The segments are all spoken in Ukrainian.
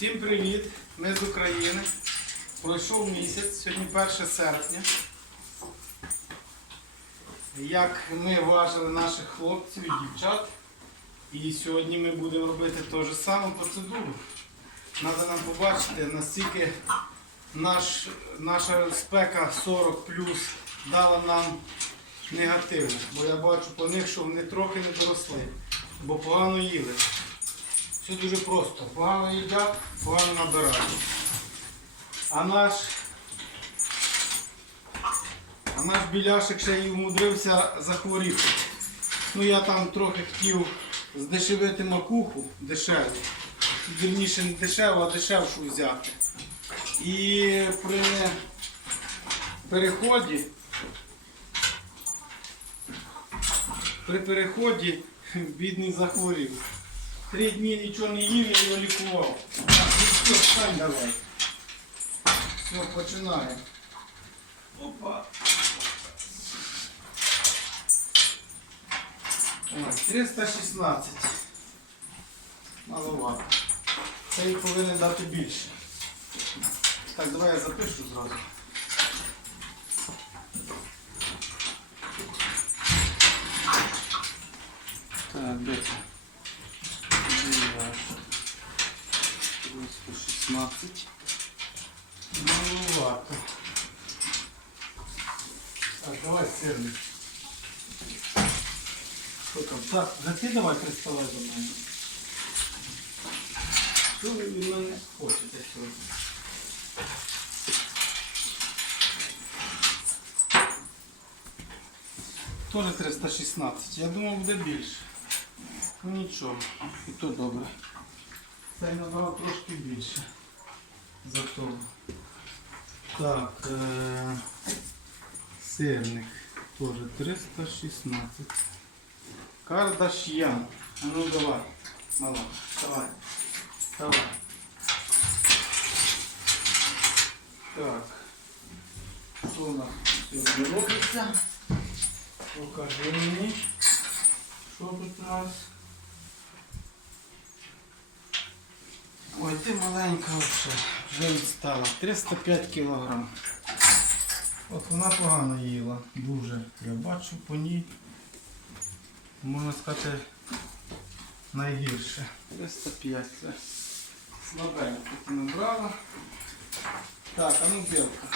Всім привіт! Ми з України. Пройшов місяць, сьогодні 1 серпня. Як ми важили наших хлопців і дівчат. І сьогодні ми будемо робити ту ж саму процедуру. Треба нам побачити, наскільки наш, наша спека 40 дала нам негативу. Бо я бачу по них, що вони трохи не доросли, бо погано їли. Все дуже просто. Погано їдять, погано набирають. А наш, а наш біляшик ще й умудрився захворіти. Ну я там трохи хотів здешевити макуху дешеву. Вірніше не дешеву, а дешевшу взяти. І при переході, при переході бідний захворів. Три дні нічого не їв, я його лікував. Так, ну все, встань давай. Все, починаємо. Опа. Ось, 316. Маловато. Це і повинен дати більше. Так, давай я запишу зразу. Так, де? Біляш. 316. Маловато. Так, давай сирник. Що там? Так, за ти давай приставай до мене. Що ви від мене хочете сьогодні? Тоже 316. Я думав буде більше. Ну нічого, і то добре. Цей набрав трошки більше. Зато. Так, е- сирник теж 316. Кардаш'ян. А ну давай, мала, давай. Давай. Так. Що у нас сьогодні робиться? Покажи мені. Що тут у нас? Ой, ти маленька вже, вже відстала. 305 кілограм. От вона погано їла. Дуже. Я бачу по ній. Можна сказати найгірше. 305 це слабенько ти набрала. Так, а ну білка.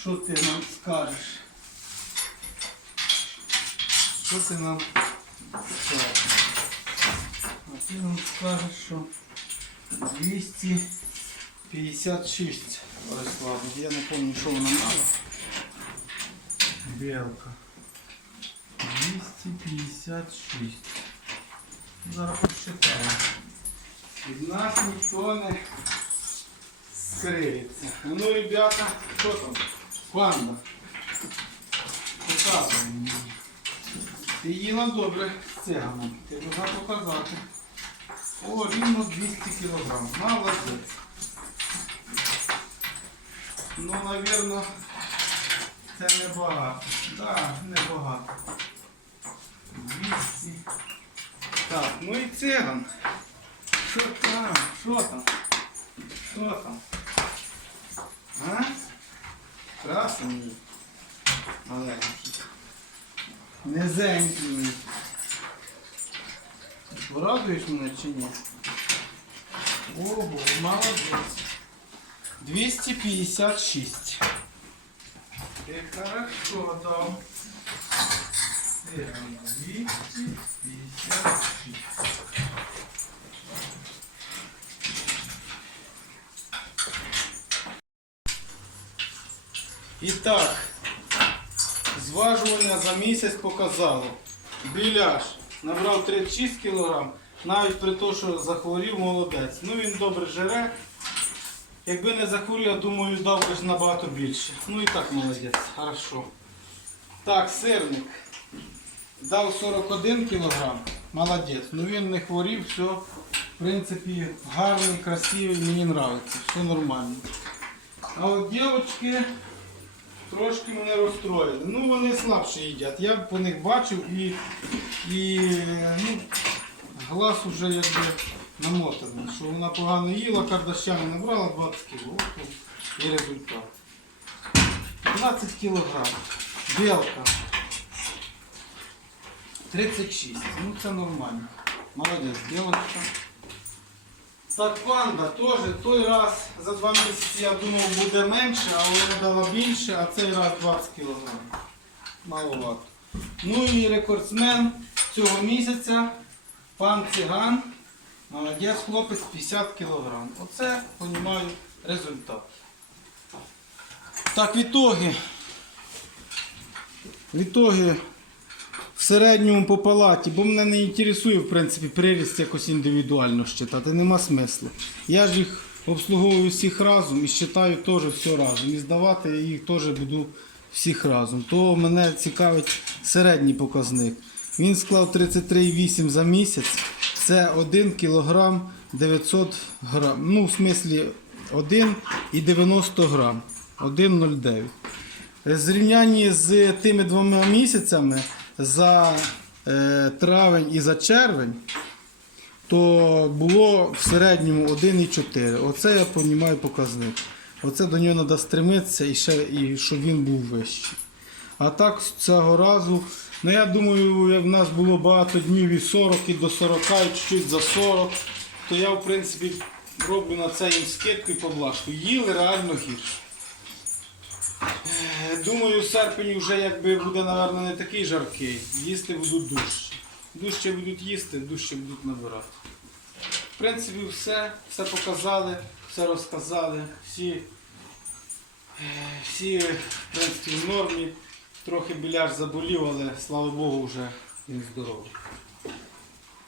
Що ти нам скажеш? Що ти нам скажеш? А ти нам скажеш, що 256 Борислав. Я не пам'ятаю, що вона мала. Білка. 256. Зараз посчитаємо. Від нас ніхто не скриється. Ну, ребята, що там? Панда. Показуй мені. Ти їла добре з циганом. Ти должна показати. О, рівно 200 кг. Молодець. Ну, напевно, це небагато. Так, да, небагато. 200. Так, ну і циган. Що там? Що там? Що там? А? Красний. Маленький. Низенький. мій. Порадуєш мене чи ні? Ого, молодець. 256. Ти хорошо дав. Сиром 256. І так, зважування за місяць показало. Біляш набрав 36 кг, навіть при тому, що захворів молодець. Ну він добре жере. Якби не захворів, я думаю, дав би набагато більше. Ну і так молодець, хорошо. Так, сирник. Дав 41 кг, молодець. Ну він не хворів, все, в принципі, гарний, красивий, мені подобається, все нормально. А от дівчатки трошки мене розстроїли. Ну вони слабше їдять. Я по них бачив і, і ну, глаз уже якби намотаний, що вона погано їла, кардащани набрала 20 кг. От і результат. 15 кг. Білка. 36. Ну це нормально. Молодець, білочка. Так, панда теж той раз за два місяці я думав буде менше, але вона дала більше, а цей раз 20 кг. Маловато. Ну і рекордсмен цього місяця пан Циган. Молодець хлопець 50 кг. Оце, розумію, результат. Так, в ітогі. В ітогі в середньому по палаті, бо мене не інтересує, в принципі, приріст якось індивідуально щитати, нема смислу. Я ж їх обслуговую всіх разом і считаю теж все разом. І здавати я їх теж буду всіх разом. То мене цікавить середній показник. Він склав 33,8 за місяць. Це 1 кг 900 грам. Ну, в смислі 1 і 90 грам. 1,09. В зрівнянні з тими двома місяцями за е, травень і за червень, то було в середньому 1,4. Оце я розумію показник. Оце до нього треба стремитися і ще, і щоб він був вищий. А так цього разу, ну я думаю, як в нас було багато днів і 40, і до 40, і чуть-чуть за 40, то я в принципі роблю на це їм скидку і поблажку. Їли реально гірше. Думаю, серпень вже якби буде, напевно, не такий жаркий. Їсти будуть дужче. Дужче будуть їсти, дужче будуть набирати. В принципі, все, все показали, все розказали, всі, е, всі в принципі, в нормі. Трохи біляш заболів, але слава Богу, вже він здоровий.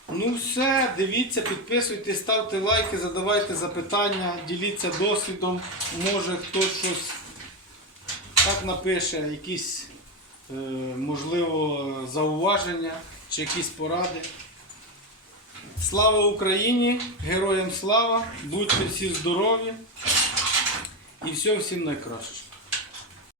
Ну все, дивіться, підписуйтесь, ставте лайки, задавайте запитання, діліться досвідом. Може хтось щось так напише, якісь е, можливо зауваження чи якісь поради. Слава Україні! Героям слава! Будьте всі здорові і все всім найкраще.